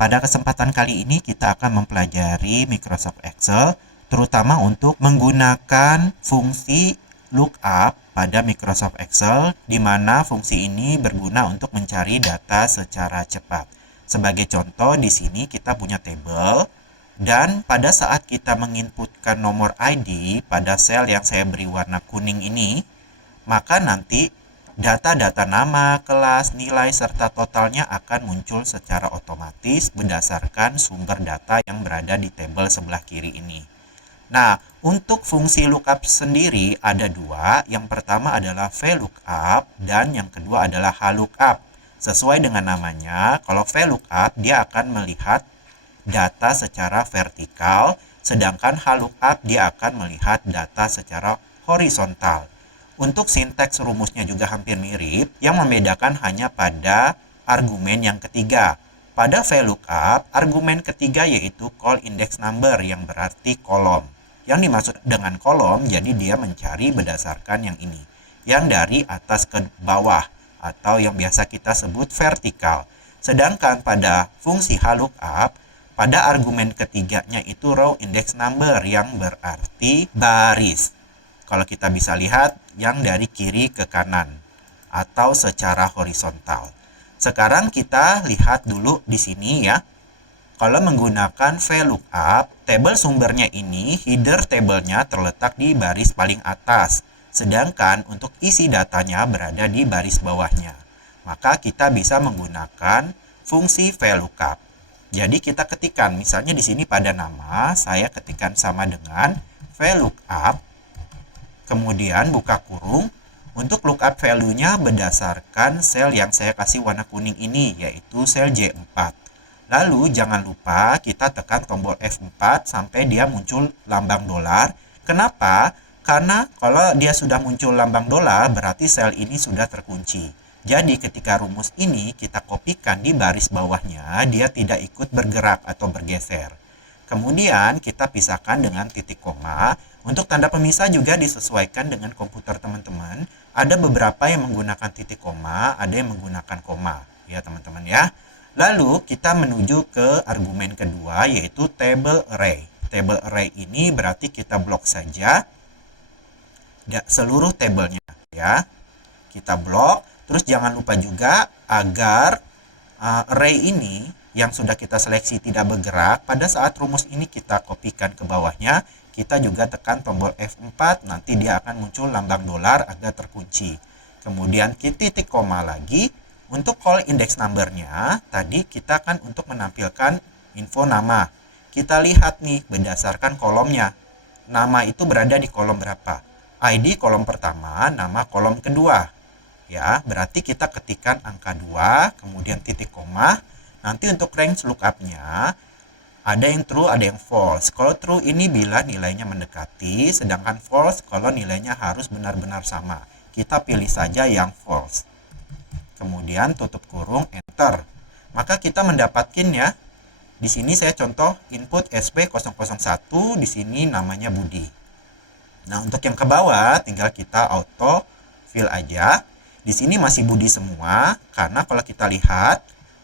Pada kesempatan kali ini kita akan mempelajari Microsoft Excel, terutama untuk menggunakan fungsi lookup pada Microsoft Excel, di mana fungsi ini berguna untuk mencari data secara cepat. Sebagai contoh, di sini kita punya tabel, dan pada saat kita menginputkan nomor ID pada sel yang saya beri warna kuning ini, maka nanti data-data nama, kelas, nilai, serta totalnya akan muncul secara otomatis berdasarkan sumber data yang berada di tabel sebelah kiri ini. Nah, untuk fungsi lookup sendiri ada dua. Yang pertama adalah VLOOKUP dan yang kedua adalah HLOOKUP. Sesuai dengan namanya, kalau VLOOKUP dia akan melihat data secara vertikal, sedangkan HLOOKUP dia akan melihat data secara horizontal. Untuk sinteks rumusnya juga hampir mirip, yang membedakan hanya pada argumen yang ketiga. Pada VLOOKUP, argumen ketiga yaitu call index number yang berarti kolom. Yang dimaksud dengan kolom, jadi dia mencari berdasarkan yang ini. Yang dari atas ke bawah, atau yang biasa kita sebut vertikal. Sedangkan pada fungsi HLOOKUP, pada argumen ketiganya itu row index number yang berarti baris. Kalau kita bisa lihat yang dari kiri ke kanan atau secara horizontal. Sekarang kita lihat dulu di sini ya. Kalau menggunakan VLOOKUP, tabel sumbernya ini header tabelnya terletak di baris paling atas, sedangkan untuk isi datanya berada di baris bawahnya. Maka kita bisa menggunakan fungsi VLOOKUP. Jadi kita ketikkan, misalnya di sini pada nama, saya ketikkan sama dengan VLOOKUP. Kemudian buka kurung, untuk lookup value-nya berdasarkan sel yang saya kasih warna kuning ini, yaitu sel J4. Lalu jangan lupa kita tekan tombol F4 sampai dia muncul lambang dolar. Kenapa? Karena kalau dia sudah muncul lambang dolar, berarti sel ini sudah terkunci. Jadi ketika rumus ini kita kopikan di baris bawahnya, dia tidak ikut bergerak atau bergeser. Kemudian kita pisahkan dengan titik koma. Untuk tanda pemisah juga disesuaikan dengan komputer teman-teman. Ada beberapa yang menggunakan titik koma, ada yang menggunakan koma. Ya teman-teman ya. Lalu kita menuju ke argumen kedua yaitu table array. Table array ini berarti kita blok saja seluruh tabelnya ya. Kita blok. Terus jangan lupa juga agar array ini yang sudah kita seleksi tidak bergerak, pada saat rumus ini kita kopikan ke bawahnya, kita juga tekan tombol F4, nanti dia akan muncul lambang dolar agar terkunci. Kemudian kita titik koma lagi. Untuk call index number-nya, tadi kita kan untuk menampilkan info nama. Kita lihat nih berdasarkan kolomnya. Nama itu berada di kolom berapa? ID kolom pertama, nama kolom kedua. Ya, berarti kita ketikkan angka 2, kemudian titik koma. Nanti untuk range lookup-nya, ada yang true, ada yang false. Kalau true ini bila nilainya mendekati, sedangkan false kalau nilainya harus benar-benar sama. Kita pilih saja yang false. Kemudian tutup kurung, enter. Maka kita mendapatkan ya, di sini saya contoh input SB001, di sini namanya Budi. Nah, untuk yang ke bawah tinggal kita auto fill aja. Di sini masih Budi semua, karena kalau kita lihat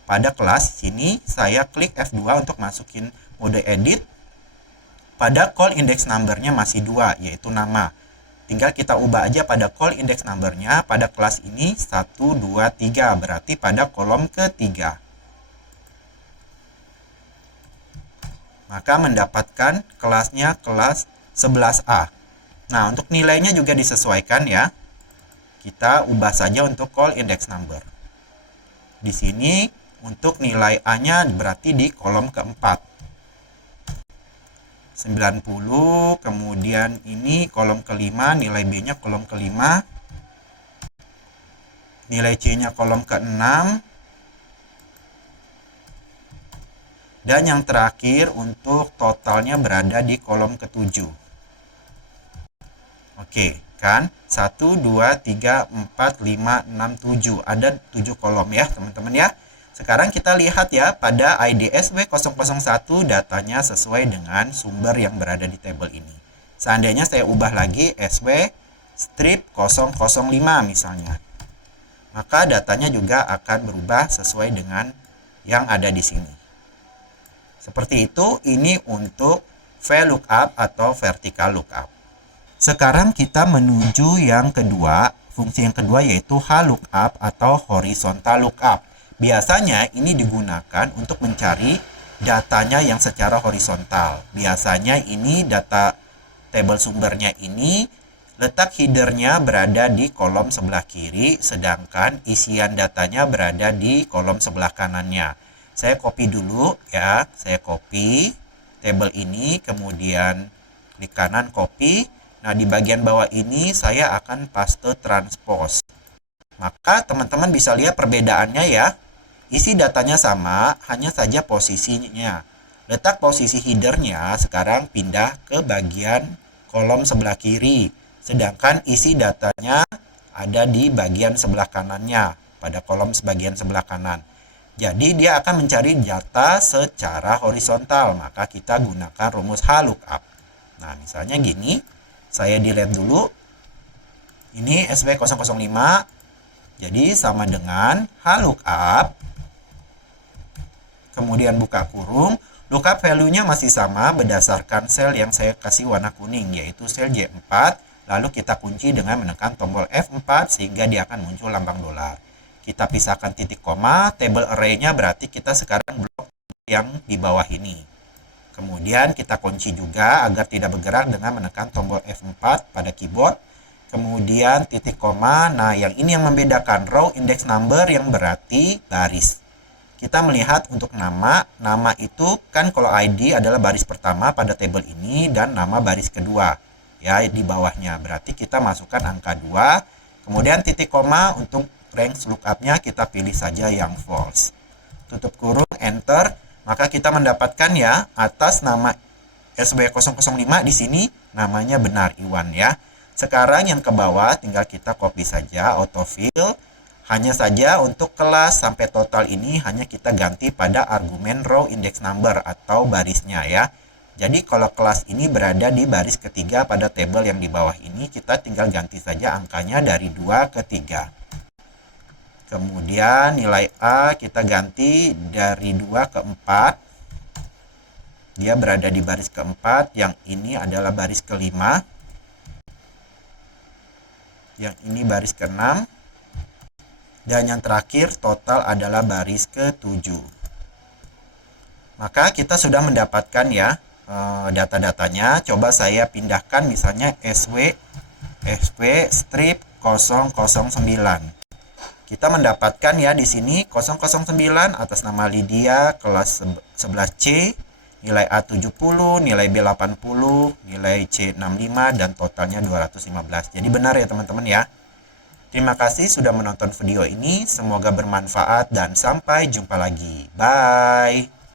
pada kelas sini saya klik F2 untuk masukin mode edit. Pada call index number-nya masih 2, yaitu nama. Tinggal kita ubah aja pada call index number-nya pada kelas ini 1, 2, 3, berarti pada kolom ketiga. Maka mendapatkan kelasnya kelas 11A. Nah, untuk nilainya juga disesuaikan ya. Kita ubah saja untuk call index number. Di sini untuk nilai A-nya berarti di kolom keempat. 90, kemudian ini kolom kelima, nilai B-nya kolom kelima. Nilai C-nya kolom ke-6. Dan yang terakhir untuk totalnya berada di kolom ke-7. Oke, kan? 1, 2, 3, 4, 5, 6, 7. Ada 7 kolom ya teman-teman ya. Sekarang kita lihat ya, pada ID SW001 datanya sesuai dengan sumber yang berada di tabel ini. Seandainya saya ubah lagi SW strip 005 misalnya, maka datanya juga akan berubah sesuai dengan yang ada di sini. Seperti itu, ini untuk VLOOKUP atau vertical lookup. Sekarang kita menuju yang kedua, fungsi yang kedua yaitu HLOOKUP atau horizontal lookup. Biasanya ini digunakan untuk mencari datanya yang secara horizontal. Biasanya ini data tabel sumbernya ini letak headernya berada di kolom sebelah kiri, sedangkan isian datanya berada di kolom sebelah kanannya. Saya copy dulu ya, saya copy tabel ini, kemudian klik kanan copy. Nah, di bagian bawah ini saya akan paste transpose. Maka teman-teman bisa lihat perbedaannya ya. Isi datanya sama, hanya saja posisinya. Letak posisi headernya sekarang pindah ke bagian kolom sebelah kiri. Sedangkan isi datanya ada di bagian sebelah kanannya, pada kolom bagian sebelah kanan. Jadi dia akan mencari data secara horizontal, maka kita gunakan rumus HLOOKUP. Nah, misalnya gini, saya delete dulu. Ini SW005, jadi sama dengan HLOOKUP. Kemudian buka kurung, lookup value-nya masih sama berdasarkan sel yang saya kasih warna kuning, yaitu sel J4. Lalu kita kunci dengan menekan tombol F4 sehingga dia akan muncul lambang dolar. Kita pisahkan titik koma, table array-nya berarti kita sekarang blok yang di bawah ini. Kemudian kita kunci juga agar tidak bergerak dengan menekan tombol F4 pada keyboard. Kemudian titik koma, nah yang ini yang membedakan row index number yang berarti baris. Kita melihat untuk nama itu kan kalau ID adalah baris pertama pada tabel ini dan nama baris kedua ya di bawahnya. Berarti kita masukkan angka 2. Kemudian titik koma untuk range lookup-nya kita pilih saja yang false. Tutup kurung, enter, maka kita mendapatkan ya atas nama SW005 di sini namanya benar Iwan ya. Sekarang yang ke bawah tinggal kita copy saja autofill. Hanya saja untuk kelas sampai total ini hanya kita ganti pada argumen row index number atau barisnya ya. Jadi kalau kelas ini berada di baris ketiga pada tabel yang di bawah ini, kita tinggal ganti saja angkanya dari 2 ke 3. Kemudian nilai A kita ganti dari 2 ke 4. Dia berada di baris keempat, yang ini adalah baris kelima. Yang ini baris ke-6. Dan yang terakhir total adalah baris ke-7. Maka kita sudah mendapatkan ya data-datanya. Coba saya pindahkan misalnya SW strip 009. Kita mendapatkan ya di sini 009 atas nama Lydia, kelas 11C, nilai A 70, nilai B 80, nilai C 65 dan totalnya 215. Jadi benar ya teman-teman ya. Terima kasih sudah menonton video ini, semoga bermanfaat dan sampai jumpa lagi. Bye.